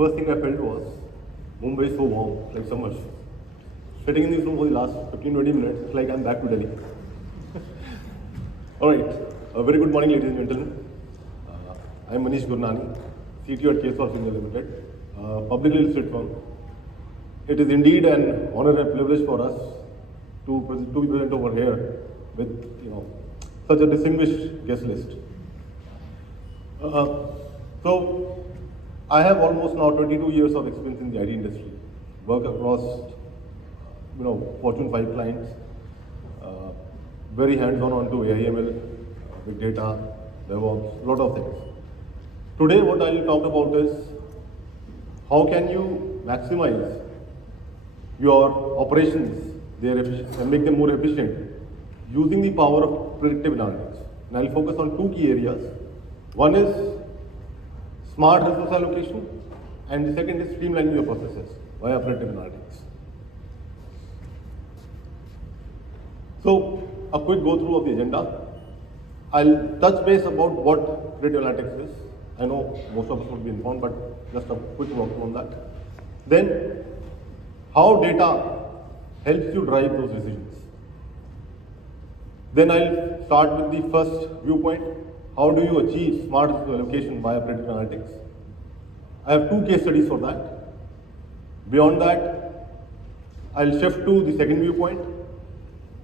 first thing I felt was, Mumbai is so warm, like summer. Sitting in this room for the last 15-20 minutes, it's like I'm back to Delhi. All right, a very good morning, ladies and gentlemen. I'm Manish Gurnani, CTO at Ksolves India Limited, publicly listed firm. It is indeed an honor and privilege for us to be present over here with such a distinguished guest list. So, I have almost now 22 years of experience in the IT industry. Work across Fortune 5 clients, very hands-on onto AI/ML, big data, DevOps, lot of things. Today, what I will talk about is how can you maximize your operations, and make them more efficient using the power of predictive analytics. And I'll focus on two key areas. One is smart resource allocation, and the second is streamlining your processes via predictive analytics. So, a quick go through of the agenda. I'll touch base about what predictive analytics is. I know most of us would be informed, but just a quick walkthrough on that. Then, how data helps you drive those decisions. Then I'll start with the first viewpoint. How do you achieve smart allocation via predictive analytics? I have two case studies for that. Beyond that, I'll shift to the second viewpoint.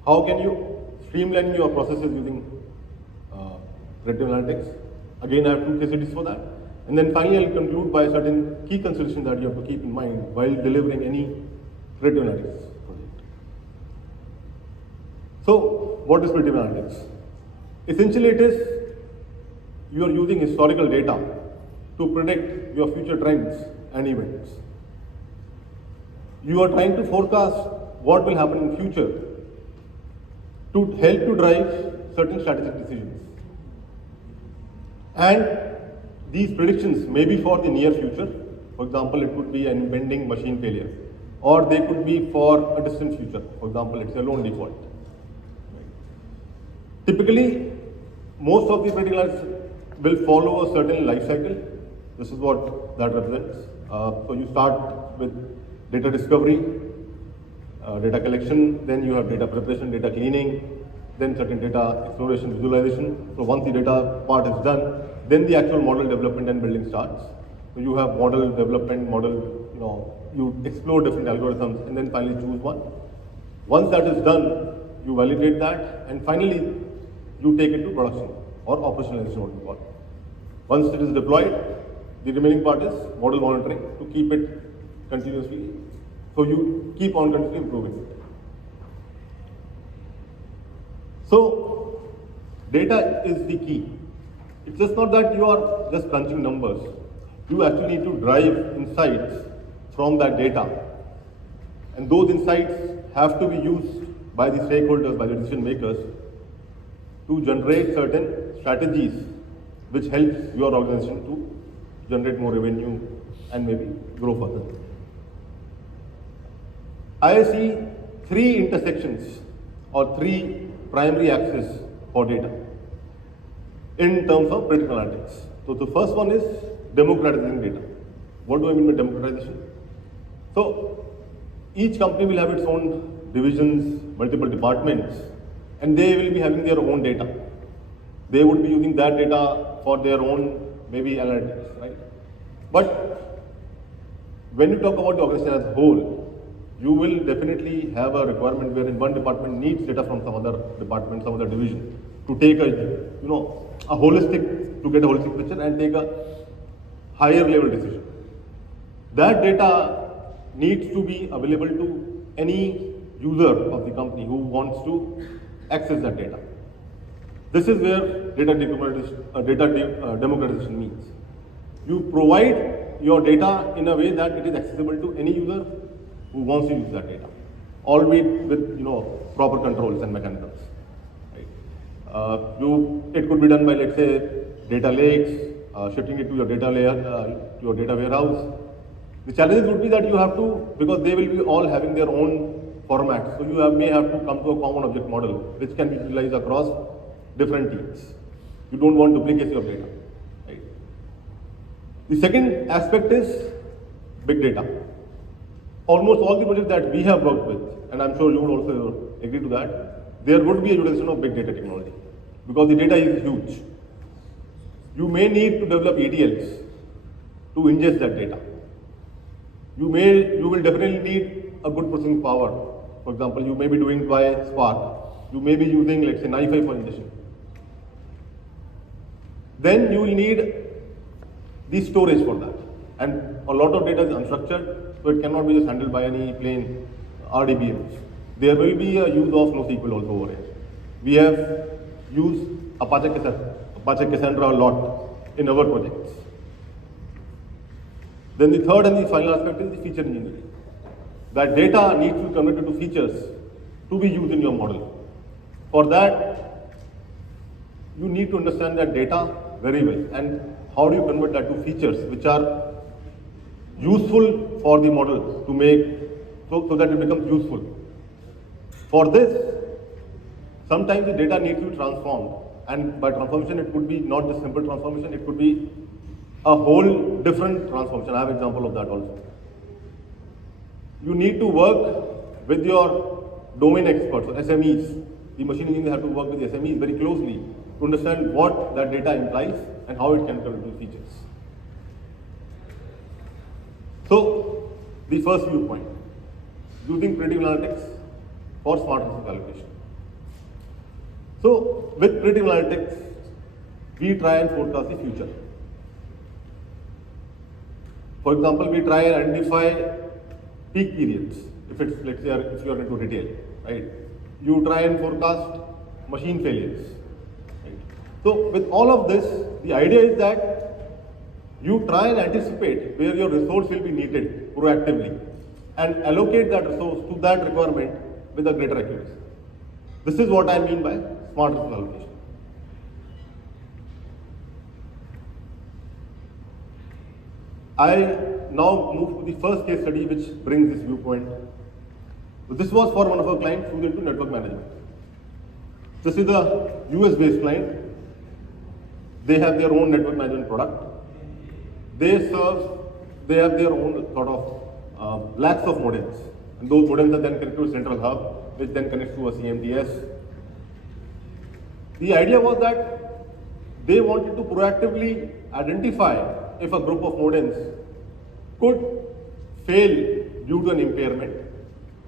How can you streamline your processes using predictive analytics? Again, I have two case studies for that. And then finally, I'll conclude by certain key considerations that you have to keep in mind while delivering any predictive analytics project. So, what is predictive analytics? Essentially, it is you are using historical data to predict your future trends and events. You are trying to forecast what will happen in future to help to drive certain strategic decisions. And these predictions may be for the near future. For example, it could be an impending machine failure, or they could be for a distant future. For example, it's a loan default. Typically, most of the predictive analytics will follow a certain life cycle. This is what that represents. So you start with data discovery, data collection, then you have data preparation, data cleaning, then certain data exploration, visualization. So once the data part is done, then the actual model development and building starts. So you have model development, you explore different algorithms and then finally choose one. Once that is done, you validate that and finally you take it to production or operationalization, what we call. Once it is deployed, the remaining part is model monitoring to keep it continuously. So you keep on continuously improving it. So data is the key. It's just not that you are just crunching numbers. You actually need to drive insights from that data. And those insights have to be used by the stakeholders, by the decision makers, to generate certain strategies which helps your organization to generate more revenue and maybe grow further. I see three intersections or three primary axes for data in terms of predictive analytics. So the first one is democratizing data. What do I mean by democratization? So each company will have its own divisions, multiple departments, and they will be having their own data. They would be using that data for their own maybe analytics, right? But when you talk about the organization as a whole, you will definitely have a requirement wherein one department needs data from some other department, some other division to take to get a holistic picture and take a higher level decision. That data needs to be available to any user of the company who wants to access that data. This is where data democratization means. You provide your data in a way that it is accessible to any user who wants to use that data, albeit with proper controls and mechanisms. Right? It could be done by, let's say, data lakes, shifting it to your data layer, to your data warehouse. The challenges would be that you have to, because they will be all having their own formats, so you may have to come to a common object model which can be utilized across different teams. You don't want duplicacy of data. Right? The second aspect is big data. Almost all the projects that we have worked with, and I'm sure you would also agree to that, there would be a utilization of big data technology because the data is huge. You may need to develop ETLs to ingest that data. You will definitely need a good processing power. For example, you may be doing by Spark. You may be using, let's say, NiFi for ingestion. Then you will need the storage for that. And a lot of data is unstructured, so it cannot be just handled by any plain RDBMs. There will be a use of NoSQL also over here. We have used Apache Cassandra a lot in our projects. Then the third and the final aspect is the feature engineering. That data needs to be converted to features to be used in your model. For that, you need to understand that data very well and how do you convert that to features which are useful for the model to make so that it becomes useful. For this, sometimes the data needs to be transformed, and by transformation it could be not just simple transformation, it could be a whole different transformation. I have an example of that also. You need to work with your domain experts, or SMEs. The machine engineers have to work with the SMEs very closely to understand what that data implies and how it can convert into features. So, the first viewpoint, using predictive analytics for smart resource allocation. So, with predictive analytics, we try and forecast the future. For example, we try and identify peak periods. If it's, let's say, if you are into retail, right? You try and forecast machine failures. Right? So, with all of this, the idea is that you try and anticipate where your resource will be needed proactively and allocate that resource to that requirement with a greater accuracy. This is what I mean by smart resource allocation. I now move to the first case study which brings this viewpoint. So this was for one of our clients who's into network management. This is a US-based client. They have their own network management product. They have their own sort of lakhs of modems. And those modems are then connected to a central hub, which then connects to a CMTS. The idea was that they wanted to proactively identify if a group of modems could fail due to an impairment,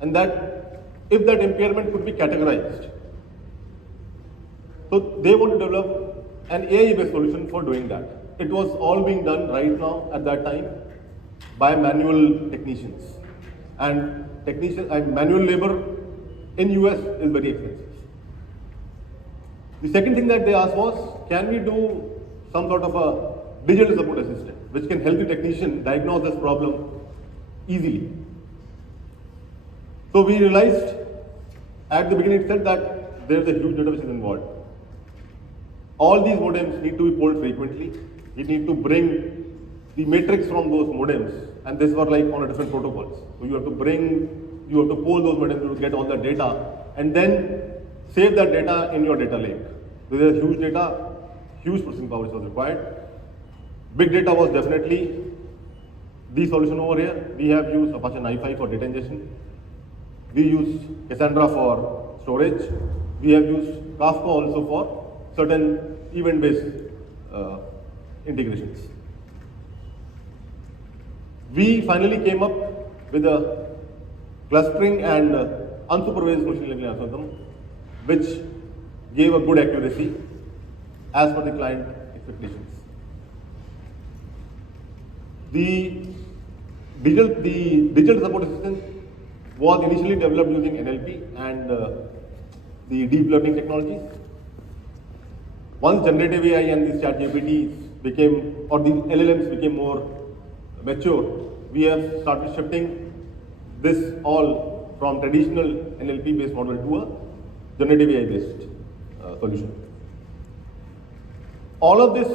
and that if that impairment could be categorized. So they want to develop an AI-based solution for doing that. It was all being done right now at that time by manual technicians. And manual labor in US is very expensive. The second thing that they asked was, can we do some sort of a digital support assistant which can help the technician diagnose this problem easily? So we realized at the beginning itself that there is a huge data which is involved. All these modems need to be polled frequently. We need to bring the matrix from those modems, and this were like on a different protocols. So you have to poll those modems to get all the data, and then save that data in your data lake. There is huge data, huge processing power which was required. Big data was definitely the solution over here. We have used Apache NiFi for data ingestion. We used Cassandra for storage. We have used Kafka also for certain event-based integrations. We finally came up with a clustering and unsupervised machine learning algorithm which gave a good accuracy as per the client expectations. The digital support assistant was initially developed using NLP and the deep learning technologies. Once generative AI and these chat GPTs became, or the LLMs became more mature, we have started shifting this all from traditional NLP based model to a generative AI based solution. All of this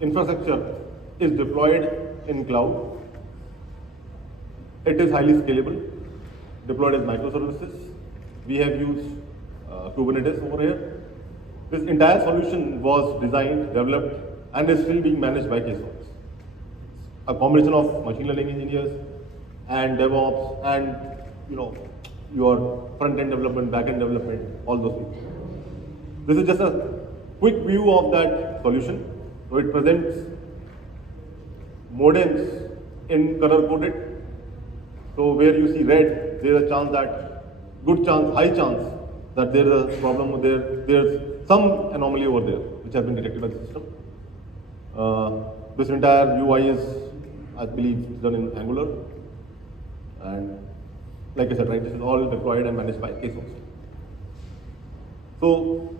infrastructure is deployed in cloud. It is highly scalable, deployed as microservices. We have used Kubernetes over here. This entire solution was designed, developed, and is still being managed by Ksolves. a combination of machine learning engineers and DevOps and your front-end development, back-end development, all those things. This is just a quick view of that solution. So it presents modems in color-coded. So where you see red, there's a chance that, high chance that there is a problem there. There's some anomaly over there which has been detected by the system. This entire UI is, I believe, done in Angular. And like I said, right, this is all deployed and managed by Ksolves. So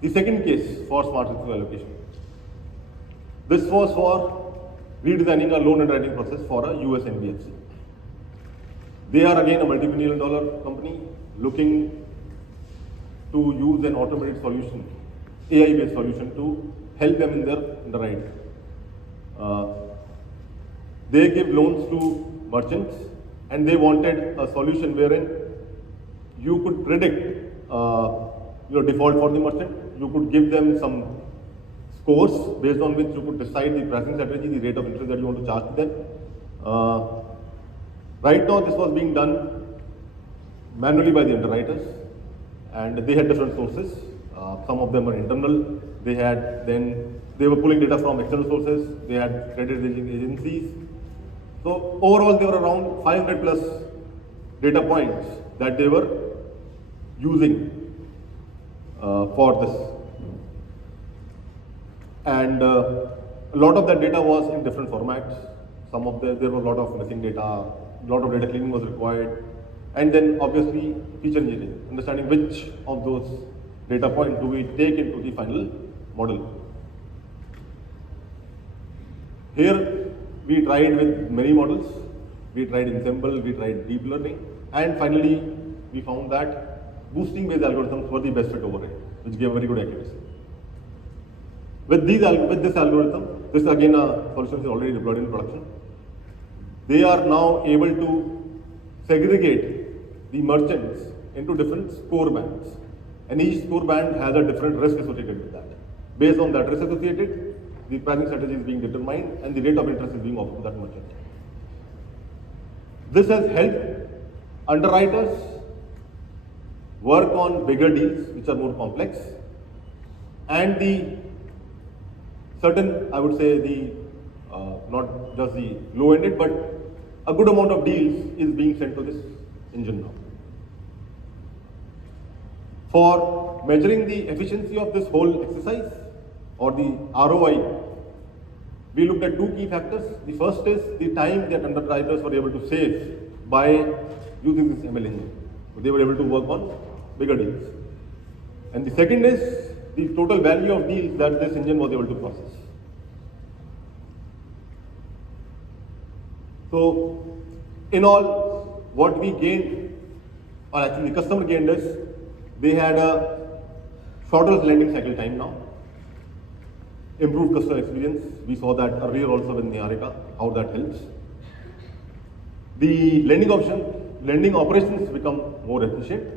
the second case for smart resource allocation. This was for redesigning a loan underwriting process for a US NBFC. They are again a multi-billion dollar company looking to use an automated solution, AI-based solution to help them in their underwriting. They give loans to merchants and they wanted a solution wherein you could predict default for the merchant. You could give them some scores based on which you could decide the pricing strategy, the rate of interest that you want to charge to them. Right now, this was being done manually by the underwriters, and they had different sources. Some of them were internal. They were pulling data from external sources. They had credit rating agencies. So overall, there were around 500 plus data points that they were using for this. And a lot of that data was in different formats. There was a lot of missing data, a lot of data cleaning was required. And then obviously feature engineering, understanding which of those data points do we take into the final model. Here we tried with many models. We tried ensemble, we tried deep learning, and finally we found that boosting based algorithms were the best fit over it, which gave very good accuracy. With this algorithm, this is again a solution is already deployed in production. They are now able to segregate the merchants into different score bands, and each score band has a different risk associated with that. Based on that risk associated, the pricing strategy is being determined and the rate of interest is being offered to that merchant. This has helped underwriters work on bigger deals which are more complex, and I would say not just the low-ended, but a good amount of deals is being sent to this engine now. For measuring the efficiency of this whole exercise or the ROI, we looked at two key factors. The first is the time that underwriters were able to save by using this ML engine. So they were able to work on bigger deals. And the second is the total value of deals that this engine was able to process. So, in all, what we gained, or actually the customer gained is, they had a shorter lending cycle time now, improved customer experience. We saw that earlier also with Niharika, how that helps. The lending operations become more efficient.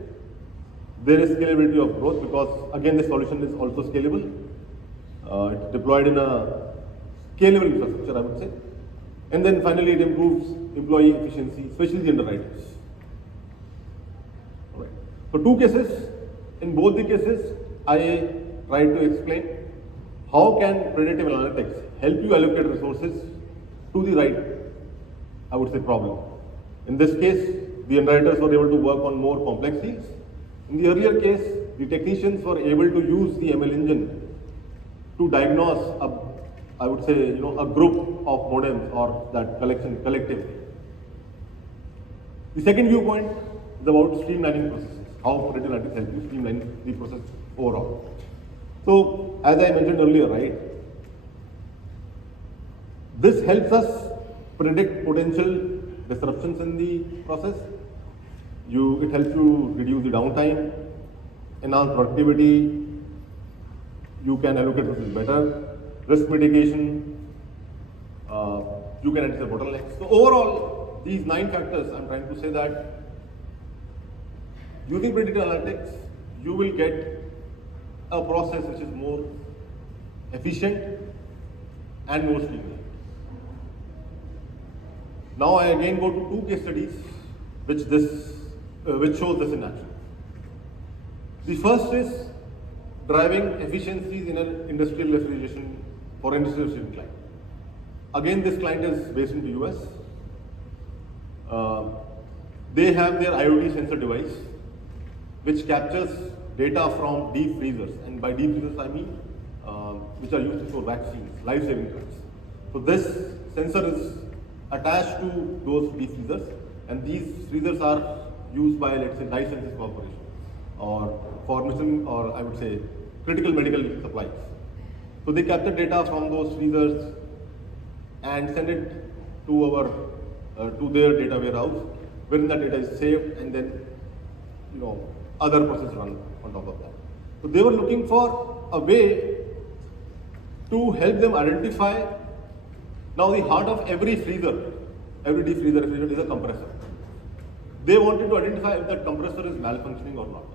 There is scalability of growth because again the solution is also scalable. It's deployed in a scalable infrastructure, I would say. And then finally it improves employee efficiency, especially the underwriters. All right. So two cases. In both the cases, I tried to explain how can predictive analytics help you allocate resources to the right, I would say, problem. In this case, the underwriters were able to work on more complex deals. In the earlier case, the technicians were able to use the ML engine to diagnose a group of modems or that collective. The second viewpoint is about streamlining processes, how predictive analytics help you streamline the process overall. So, as I mentioned earlier, right, this helps us predict potential disruptions in the process. It helps you reduce the downtime, enhance productivity, you can allocate resources better, risk mitigation, you can anticipate bottlenecks. So overall, these 9 factors, I'm trying to say that using predictive analytics, you will get a process which is more efficient and more streamlined. Now I again go to two case studies which shows this in action. The first is driving efficiencies in an industrial refrigeration for industrial refrigeration client. Again, this client is based in the US. They have their IoT sensor device which captures data from deep freezers, and by deep freezers I mean which are used to store vaccines, life-saving drugs. So this sensor is attached to those deep freezers, and these freezers are used by, let's say, Dyson Corporation, or for mission, or I would say critical medical supplies. So they capture data from those freezers and send it to to their data warehouse, wherein that data is saved, and then other processes run on top of that. So they were looking for a way to help them identify. Now the heart of every freezer, every deep freezer refrigerator is a compressor. They wanted to identify if that compressor is malfunctioning or not.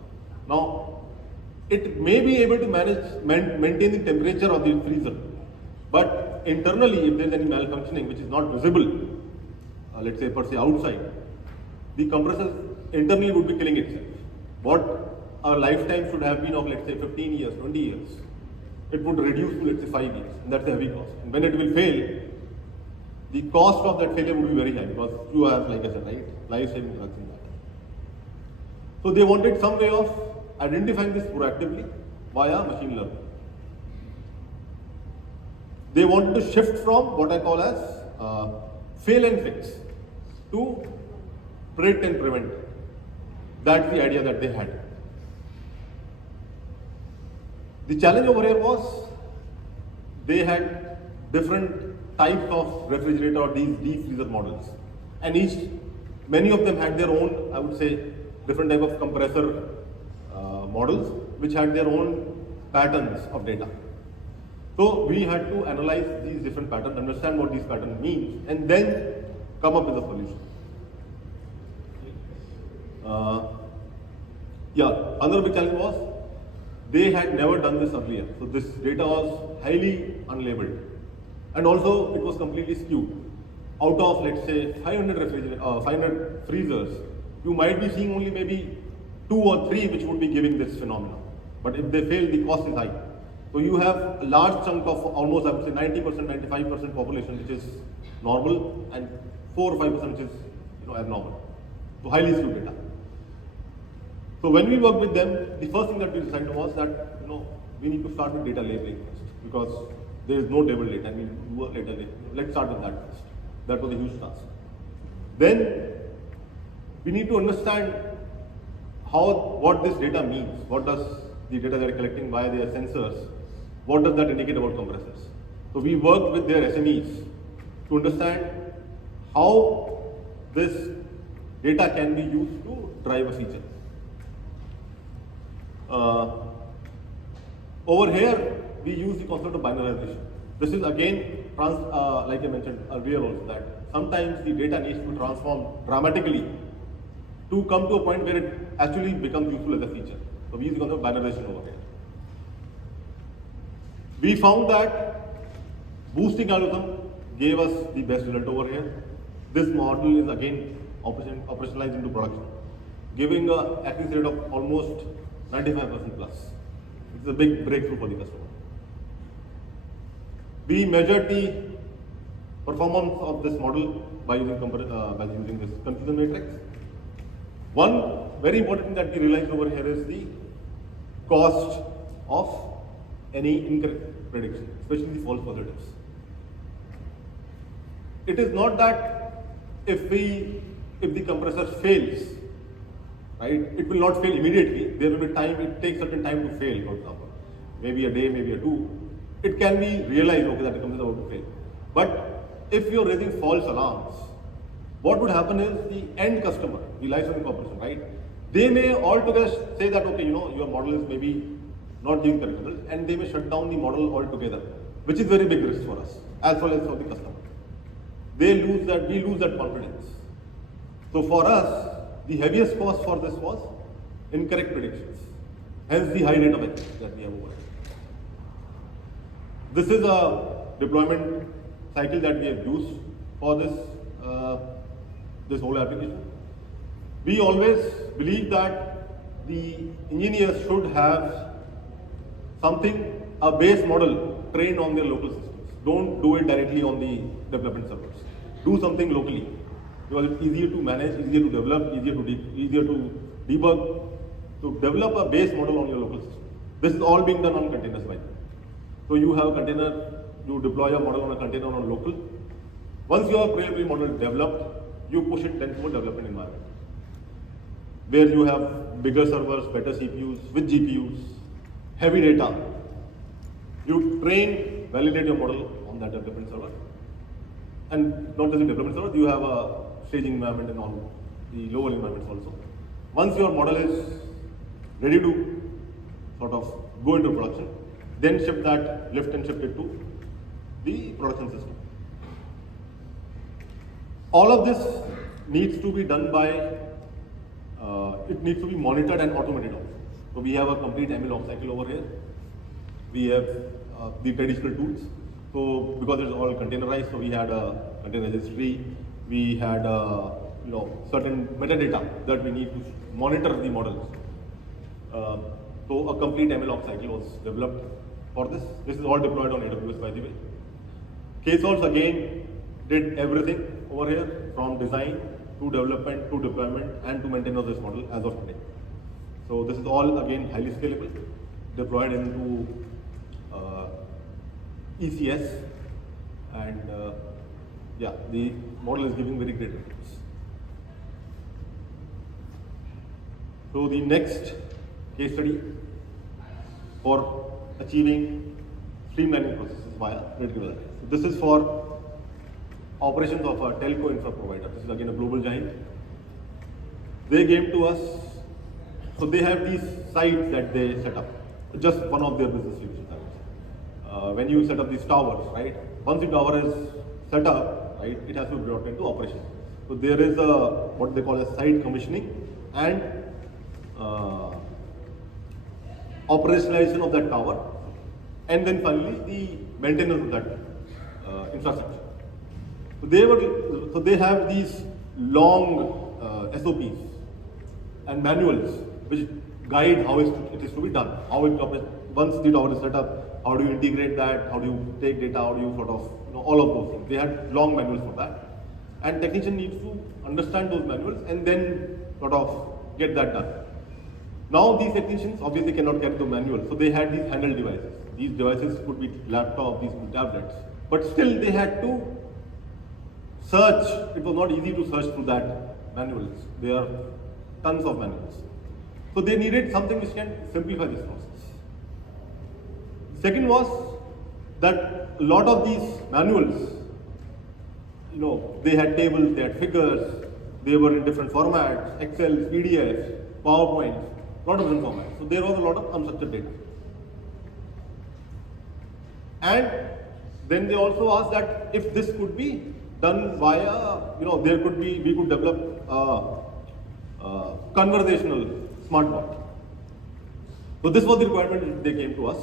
Now, it may be able to maintain the temperature of the freezer, but internally, if there is any malfunctioning which is not visible, let's say per se outside, the compressor internally would be killing itself. What our lifetime should have been of, let's say, 15 years, 20 years, it would reduce to, let's say, 5 years, and that's a heavy cost. And when it will fail, the cost of that failure would be very high, because you have, like I said, right, life-saving drugs in that. So they wanted some way of identifying this proactively via machine learning. They wanted to shift from what I call as fail and fix to predict and prevent. That's the idea that they had. The challenge over here was they had different types of refrigerator or these deep freezer models, and many of them had their own, I would say, different type of compressor models which had their own patterns of data. So we had to analyze these different patterns, understand what these patterns mean, and then come up with a solution. Another big challenge was they had never done this earlier. So this data was highly unlabeled, and also it was completely skewed. Out of, let's say, 500 freezers, you might be seeing only maybe 2 or 3 which would be giving this phenomenon. But if they fail, the cost is high. So you have a large chunk of almost, I would say, 90%, 95% population which is normal, and 4 or 5% which is abnormal. So highly skewed data. So when we worked with them, the first thing that we decided was that we need to start with data labeling first, because there is no labeled data, and we do a data labeling. Let's start with that first. That was a huge task. Then we need to understand what this data means. What does the data they are collecting via their sensors, what does that indicate about compressors? So we worked with their SMEs to understand how this data can be used to drive a feature. Over here, we use the concept of binarization. This is again, like I mentioned earlier also, that sometimes the data needs to transform dramatically to come to a point where it actually becomes useful as a feature. So we use the concept of binarization over here. We found that boosting algorithm gave us the best result over here. This model is again operationalized into production, giving an accuracy rate of almost 95% plus. It's a big breakthrough for the customer. We measured the performance of this model by using this confusion matrix. One very important thing that we realized over here is the cost of any incorrect prediction, especially the false positives. It is not that if the compressor fails, right, it will not fail immediately. There will be time, it takes certain time to fail, for example. Maybe a day, maybe a 2. It can be realized, okay, that the compressor is about to fail. But if you're raising false alarms, what would happen is the end customer, the licensing corporation, right, they may altogether say that, okay, your model is maybe not giving correct results, and they may shut down the model altogether, which is very big risk for us, as well as for the customer. We lose that confidence. So for us, the heaviest cost for this was incorrect predictions, hence the high rate of error that we have over here. This is a deployment cycle that we have used for this this whole application. We always believe that the engineers should have something, a base model trained on their local systems. Don't do it directly on the development servers. Do something locally because it's easier to manage, easier to develop, easier to debug. To develop a base model on your local system. This is all being done on containers by the way. So you have a container, you deploy a model on a container on local. Once your pre model is developed, you push it then to a development environment where you have bigger servers, better CPUs with GPUs, heavy data. You train, validate your model on that development server. And not just the development server, you have a staging environment and all the lower environments also. Once your model is ready to sort of go into production, then ship that, lift and shift it to the production system. All of this needs to be done by, it needs to be monitored and automated also. So we have a complete ML cycle over here. We have the traditional tools. So because it's all containerized, so we had a container registry, we had certain metadata that we need to monitor the models. So a complete ML cycle was developed for this. This is all deployed on AWS by the way. Ksolves again did everything over here from design to development to deployment and to maintain of this model as of today. So this is all again highly scalable, deployed into ECS, and yeah, the model is giving very great results. So the next case study for achieving streamlining processes via predictive analytics. So this is for operations of a telco infra provider. This is again a global giant. They came to us, so they have these sites that they set up, just one of their business units. When you set up these towers, right? Once the tower is set up, right, it has to be brought into operation. So there is a what they call a site commissioning and operationalization of that tower, and then finally the maintenance of that infrastructure. So they have these long SOPs and manuals which guide how it is to be done. How it operates. Once the tower is set up, how do you integrate that? How do you take data? How do you sort of all of those things? They had long manuals for that, and technician needs to understand those manuals and then sort of get that done. Now these technicians obviously cannot carry the manual, so they had these handheld devices. These devices could be laptops, these could be tablets, but still they had to search. It was not easy to search through that manuals. There are tons of manuals. So they needed something which can simplify this process. Second was that a lot of these manuals, they had tables, they had figures, they were in different formats, Excel, PDFs, PowerPoint, a lot of different formats. So there was a lot of unstructured data. And then they also asked that if this could be done via, we could develop a conversational smart bot. So this was the requirement they came to us.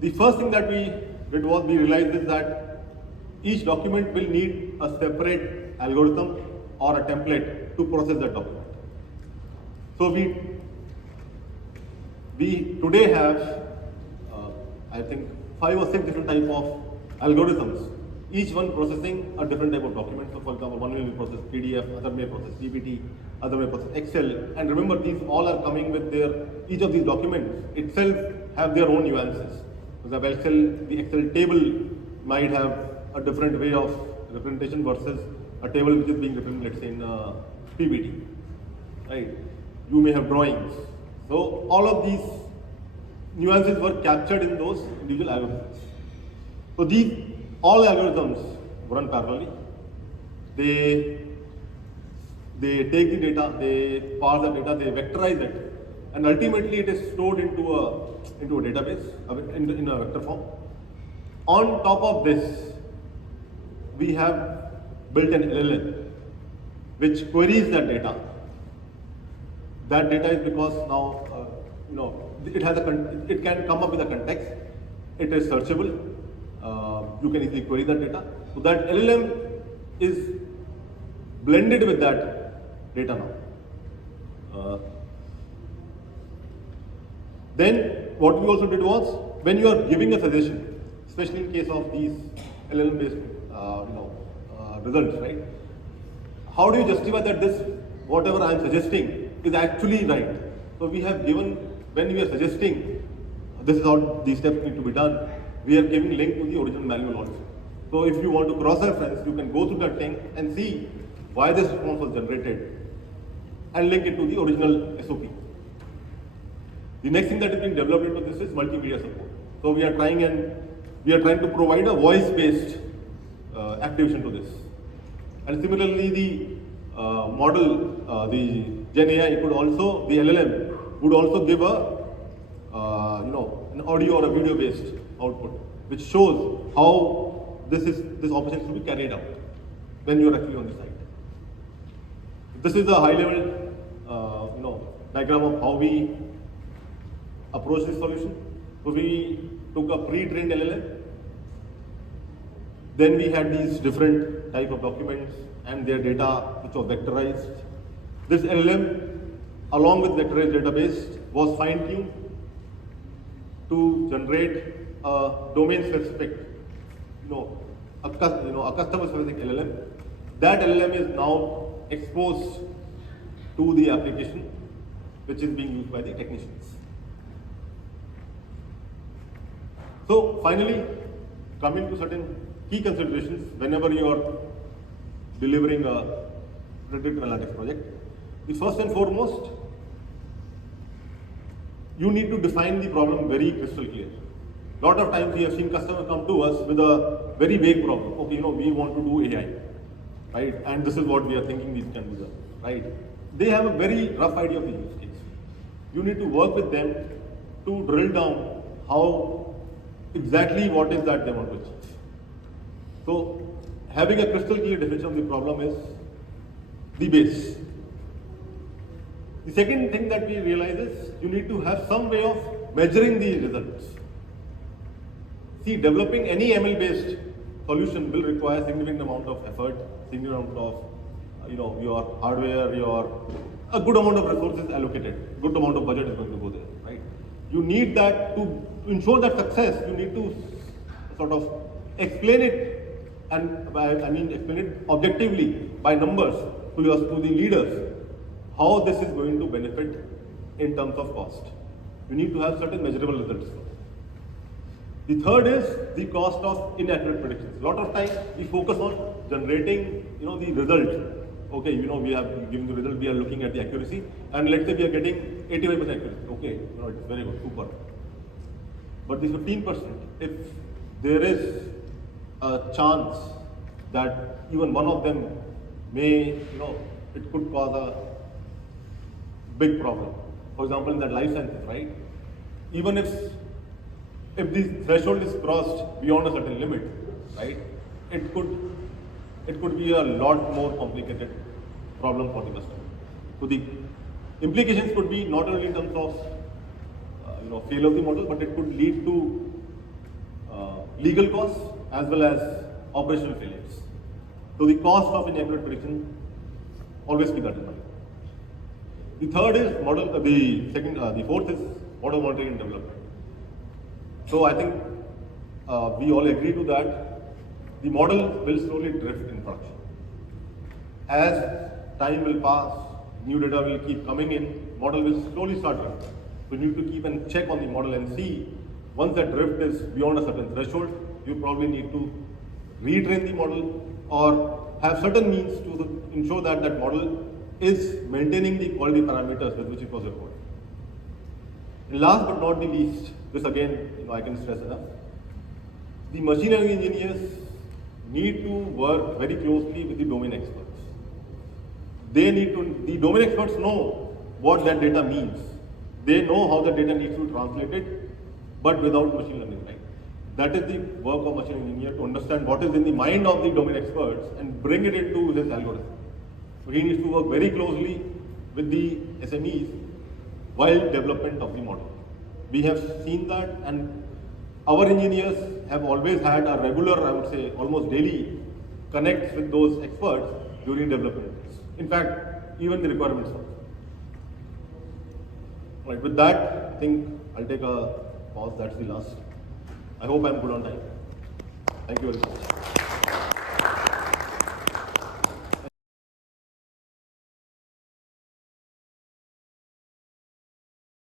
The first thing that we did was we realized is that each document will need a separate algorithm or a template to process that document. So we today have, I think, 5 or 6 different type of algorithms, each one processing a different type of document. So for example, one will process PDF, other may process PPT, other may process Excel. And remember, these all are coming with each of these documents itself have their own nuances. For example, the Excel table might have a different way of representation versus a table which is being represented, let's say, in PPT, right? You may have drawings. So all of these nuances were captured in those individual algorithms. So these all algorithms run parallelly. They take the data, they parse the data, they vectorize it, and ultimately it is stored into a database in a vector form. On top of this, we have built an LLM which queries that data. That data is because now it can come up with a context. It is searchable, you can easily query that data. So that LLM is blended with that data now. Then what we also did was, when you are giving a suggestion, especially in case of these LLM-based results, right? How do you justify that this, whatever I am suggesting, is actually right? So we have given, when we are suggesting, this is how these steps need to be done, we are giving link to the original manual also. So if you want to cross-reference, you can go through that thing and see why this response was generated and link it to the original SOP. The next thing that is being developed into this is multimedia support. So we are trying to provide a voice-based activation to this. And similarly, the model, the Gen AI could also, the LLM would also give an audio or a video-based output, which shows how this operation should be carried out when you are actually on the site. This is a high-level, diagram of how we approach this solution. So we took a pre-trained LLM. Then we had these different type of documents and their data which was vectorized. This LLM, along with vectorized database, was fine-tuned to generate a domain-specific, a customer-specific LLM. That LLM is now exposed to the application, which is being used by the technicians. So finally, coming to certain key considerations whenever you are delivering a predictive analytics project. The first and foremost, you need to define the problem very crystal clear. A lot of times we have seen customers come to us with a very vague problem. Okay, we want to do AI, right? And this is what we are thinking these can do, right? They have a very rough idea of the use case. You need to work with them to drill down how exactly what is that they want to achieve. So having a crystal clear definition of the problem is the base. The second thing that we realize is you need to have some way of measuring the results. See, developing any ML-based solution will require significant amount of effort, significant amount of your hardware, a good amount of resources allocated, good amount of budget is going to go there, right? You need that to ensure that success. You need to sort of explain it, and explain it objectively by numbers to the leaders how this is going to benefit in terms of cost. You need to have certain measurable results. The third is the cost of inaccurate predictions. A lot of times we focus on generating, the result. Okay, we have given the result, we are looking at the accuracy, and let's say we are getting 85% accuracy. Okay, it's very good, super. But this 15%, if there is a chance that even one of them may, it could cause a big problem. For example, in that life sciences, right? Even if the threshold is crossed beyond a certain limit, right? It could be a lot more complicated problem for the customer. So the implications could be not only in terms of failure of the model, but it could lead to legal costs as well as operational failures. So the cost of inaccurate prediction, always keep that in mind. The third is model. The fourth is model monitoring and development. So I think we all agree to that. The model will slowly drift in production. As time will pass, new data will keep coming in, model will slowly start drifting. So you need to keep and check on the model and see, once that drift is beyond a certain threshold, you probably need to retrain the model or have certain means to ensure that that model is maintaining the quality parameters with which it was recorded. And last but not the least, this again, I can stress enough, the machine learning engineers need to work very closely with the domain experts. The domain experts know what that data means. They know how the data needs to be translated, but without machine learning, right? That is the work of machine engineer, to understand what is in the mind of the domain experts and bring it into his algorithm. So he needs to work very closely with the SMEs while development of the model. We have seen that, and Our engineers have always had a regular, I would say, almost daily connect with those experts during development. In fact, even the requirements also. Right, with that, I think I'll take a pause. That's the last. I hope I'm good on time. Thank you very much.